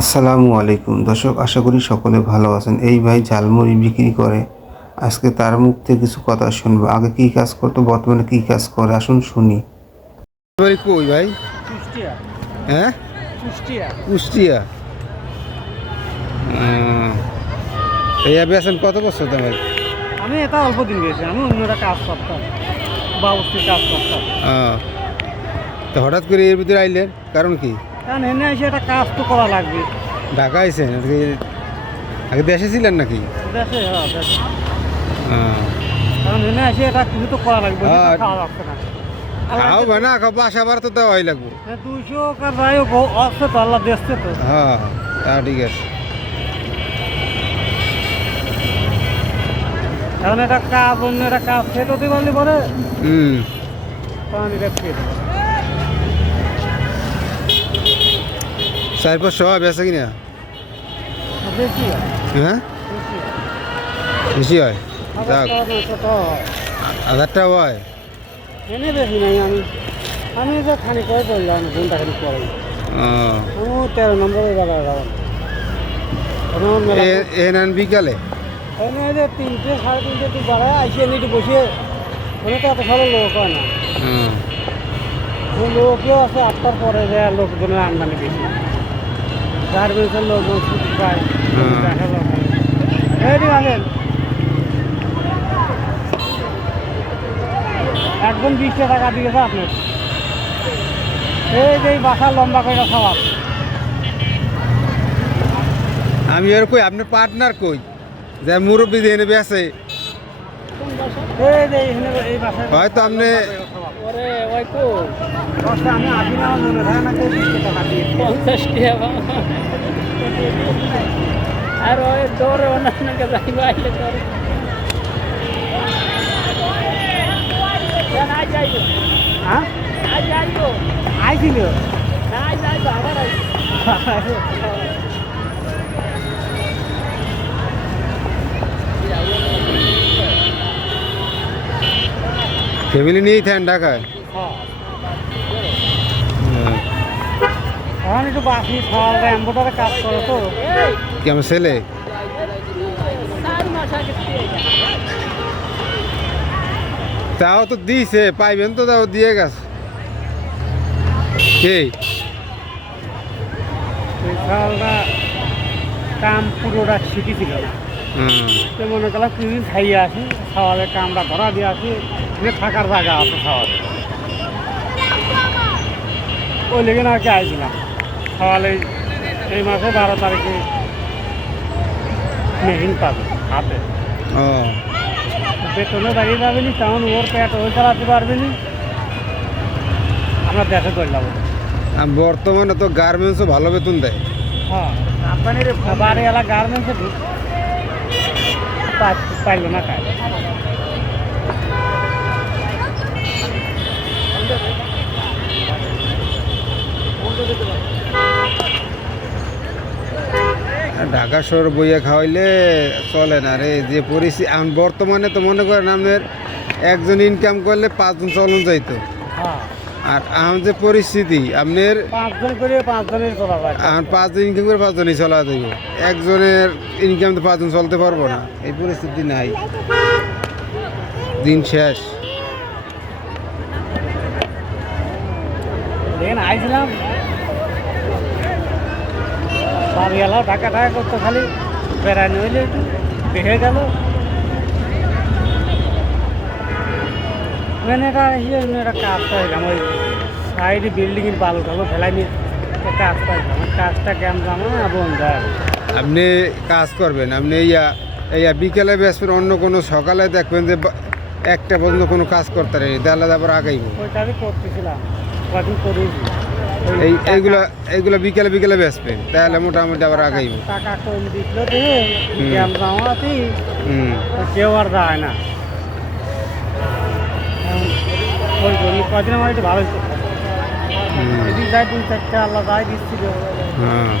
আসসালামু আলাইকুম দর্শক, আশা করি সকলে ভালো আছেন। এই ভাই ঝালমুড়ি বিক্রি করে। আজকে তার মুখ থেকে কিছু কথা শুনবো। আগে কি কাজ করতো, বর্তমানে কি কাজ করে, আসুন শুনি। বাড়ি কই ভাই? কুষ্টিয়া। হ্যাঁ, কুষ্টিয়া। কুষ্টিয়া। এই বেছেন কত বছর তো ভাই? আমি এটা অল্প দিন গেছি, আমি অন্যটা কাজ করতাম, বাবুস্তির কাজ করতাম। তো হঠাৎ করে এর ভিতরে আইলেন কারণ কি? কারণ এনে এসে একটা কাজ তো করা লাগবে। ঢাকা আইছেন আগে দেশে ছিলেন নাকি? দেশে, হ্যাঁ দেশে। আহ, কারণ এনে এসে এটা কিছু তো করা লাগবে, হ্যাঁ। খাওয়া লাগছে না। খাও বা না খাও, বাসা ভাড়া তো দেওয়াই লাগবো। 200 কার যাই হোক আসছে তো, আল্লাহ দেখছে তো। হ্যাঁ, তা ঠিক আছে। কারণ এটা কাজ, অন্য একটা কাজ সেট হতে পারলে পরে হুম, তখন এটা খেয়ে দেবো। 4-500 বেচা কিনা? বেশি হয়, হ্যাঁ, বেশি হয়। বেশি হয়। 1000 যাক, টাকা 900 টাকা হয়। 1000 টাকা হয়। এনে বেশি নাই। আমি যে খানি করে চললাম, ঘন্টা খানি করে আমি 13 নম্বরের জায়গায় যাবো। এ নেন বিকালে? এনে যে 3টে 3:30 তুই বাড়ায় আইসে নিতে বসে, ওখানে তো এত ভালো লোক হয় না। হুম, লোকও আছে 8টার পরে যে লোকজনের আমদানি বেশি। গার্মেন্টসের লোকজন ছুটি পায়, দেখা লোক এইটি আনেন। একদম 20 টাকা দিয়েছে আপনার। এই যে এই বাসার লম্বা করে খাওয়া। আমি আর কই আপনার পার্টনার কই যে মুরব্বী দিয়ে নেবে আছে? এই যে এই বাসায় হয়তো আপনি ওরে ওই তো দশটা আমি আসি না, মনে হয় না কেউ 20 টাকা দিয়ে 50 টাকা। আর ওই দৌড়ে অন্যান্যকে যাইব আইলে তোর হ্যাঁ আইছিল ফ্যামিলি নিয়েই থাকেন ঢাকায়? এখন একটু বাসি খাওয়া এম্বোটারে কাজ করে তো। কি আমার ছেলে? তাও তো দিয়েছে, পাইবেন তো, তাও দিয়ে গেছে। কে? এই খাওয়াটা কাম পুরোটা শিখেছিল। তো মনে করলাম কিছুদিন খাইয়ে আসি, খাওয়ালে কামটা ধরা দিয়ে আসি, এখানে থাকার জায়গা আছে খাওয়ালে। ওই লেগে না আর কি আইছিলাম। খাওয়ালে এই মাসে 12 তারিখে মেহিন পাবে হাতে। ও, বেতনে দাঁড়িয়ে যাবে নি, তেমন ওর পেট ওই চালাতে পারবে নি, আমরা দেশে করলাম। আর বর্তমানে তো গার্মেন্টসও ভালো বেতন দেয়। হ্যাঁ, আপনার বাড়ি এলা গার্মেন্টসে পাইল না কাজ। ঢাকা শহর বইয়া খাওয়াইলে চলে না রে, যে পরিস্থিতি এখন বর্তমানে। তো মনে করেন আপনার একজন ইনকাম করলে 5 জন চলন যাইতো। হ্যাঁ, আর এখন যে পরিস্থিতি আপনার, 5 জন করে 5 জনের চলা যায়। এখন 5 জন ইনকাম করে 5 জনই চলা যাইব। একজনের ইনকাম তো 5 জন চলতে পারবো না, এই পরিস্থিতি নাই, দিন শেষ। দেখেন আইছিলাম বাড়ি এলাও ঢাকা ঢাকা করতো, খালি বেড়ানো হইলে একটু দেখে গেল। এটা এসে একটা কাজ পাইলাম, ওই সাইডে বিল্ডিংয়ের বালু টালু ফেলাই নিয়ে কাজ পাইলাম। কাজটা কেমন জানো না বন্ধ হয়। আপনি কাজ করবেন, আপনি ইয়া বিকেলে বেসবেন, অন্য কোনো সকালে দেখবেন যে 1টা পর্যন্ত কোনো কাজ করতে পারে, দেড়লা তারপর আগাইব। ওইটা আমি করতেছিলাম, কদিন করেছি। এইগুলো বিকেলে বিকেলে বেসবেন, তাহলে মোটামুটি আবার আগাইব। টাকা কম দিছিল দেখে কেমন জামাতি হুম, কেউ আর যায় না। ওই জন্য কদিন আমার একটু ভালো হতো। এদিক যাই 2-4টা আল্লাহ যাই দিচ্ছিল। হ্যাঁ।